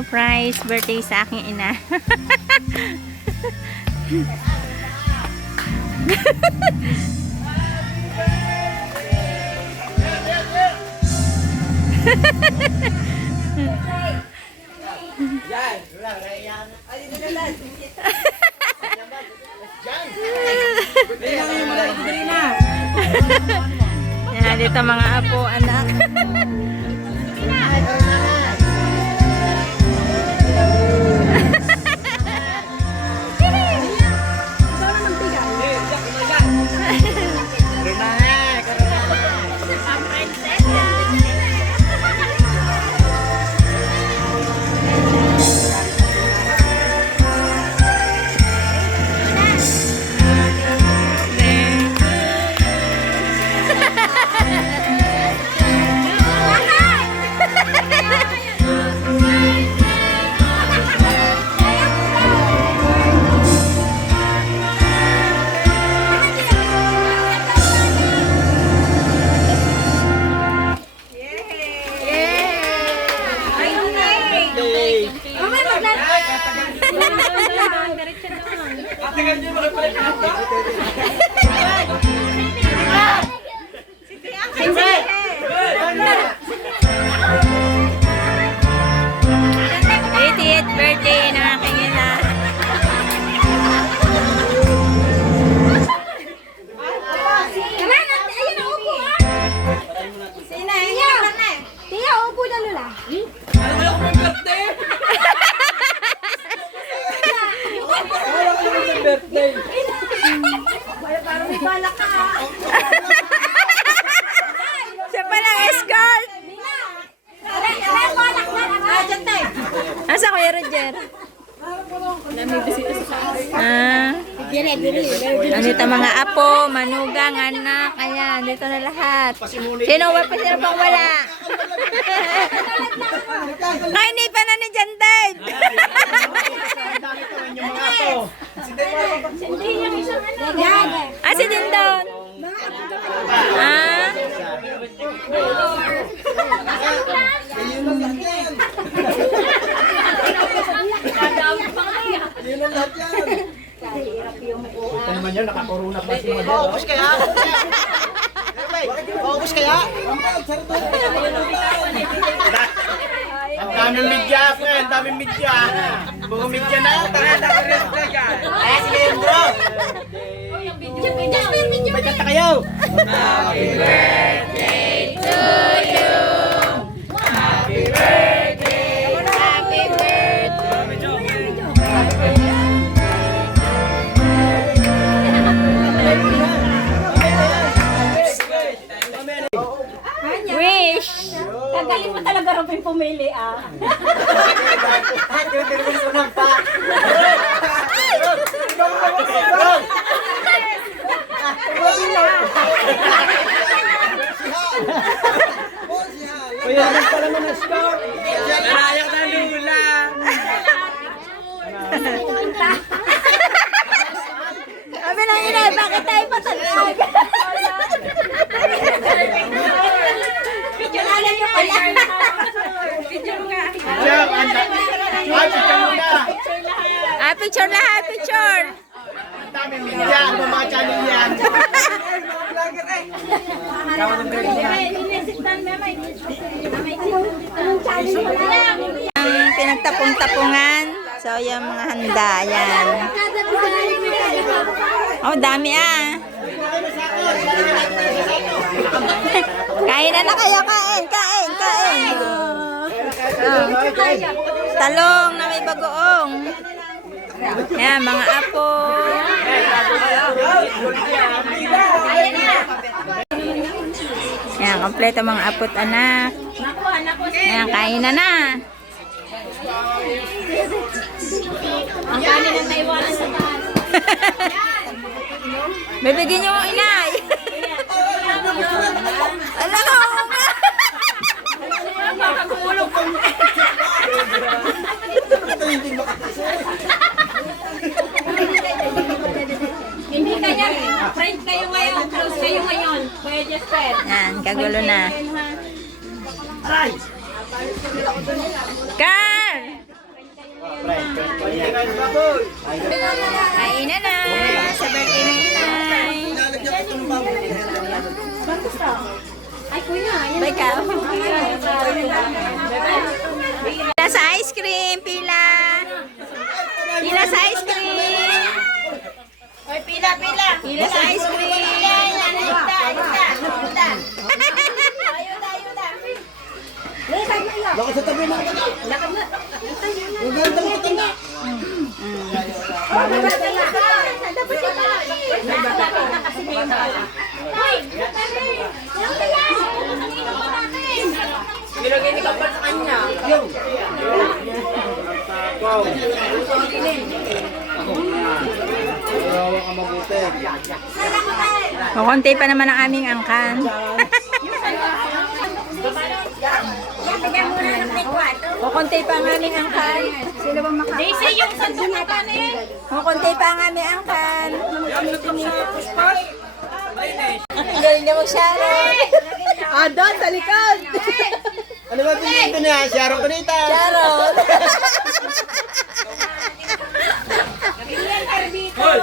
surprise birthday sa aking ina. Yan, dito mga apo, anak. Birthday ng aking ina. Tiya, upo na lula. Wala ko may birthday! Wala ko may birthday! Parang may balak ka. Siya palang escort. Aray, balak na. Dyan tayo. Asa Kuya Roger? Andito mga apo, manugang, anak. Ayan, dito na lahat. Sino ba pa sino pang wala? Ay, hindi pa na ni John Dave. Ah, si Dindon. Ah. Ito naman yun, nakakorona pa si Model. Focus kaya? Focus kaya? Ang daming media, friend. Ang daming media. Puro media na. Eh, si Leandro. May kanta kayo. Happy birthday to you. Happy birthday. Happy Wish. Tanggalin mo talaga Robin pumili ah. Kuya, ano pala mo na score? Narayak na lula. Sabi ng ina, bakit tayo patagag? Picture na niyo pala. Picture nga. Ah, picture muna. Ah, picture lahat, picture. Ang daming media. Ang mga channel yan. Ang pinagtapong-tapungan. So, yung mga handa, yan. Oh, dami ah. Kain na kayo, kain, kain, kain. Oh. Talong na may bagoong. Yan, mga apo. Yan, kompleto mga apot anak. Yan, kain na na. Ang kanin ng Taiwan sa taas. Bibigyan niyo ang inay. Alam ko. Hindi kanya, friend kayo ngayon, close kayo ngayon. Kuya Jesper. Yan, kagulo na. Aray! Carl! Kainan na sa birthday ng inay. Ay, kuya. Bye ka. Pila sa ice cream, pila. Pila sa ice cream. Ay, pila. Pila sa ice cream. Baka sa tabi mga bata. Yung ganda mo tanda. Nilagay ni Kapal sa kanya. Wow. Arawa ka mabuti. Kukunti pa naman ang aming angkan. Kukunti pa ang aming angkan. Sino bang maka? Daisy, yung sandok na pa na yan. Kukunti pa ang aming angkan. Ang galing na mag-sharon. Doon sa likod. Ano ba pinito niya? Sharon Kunita. Sharon. Hoy!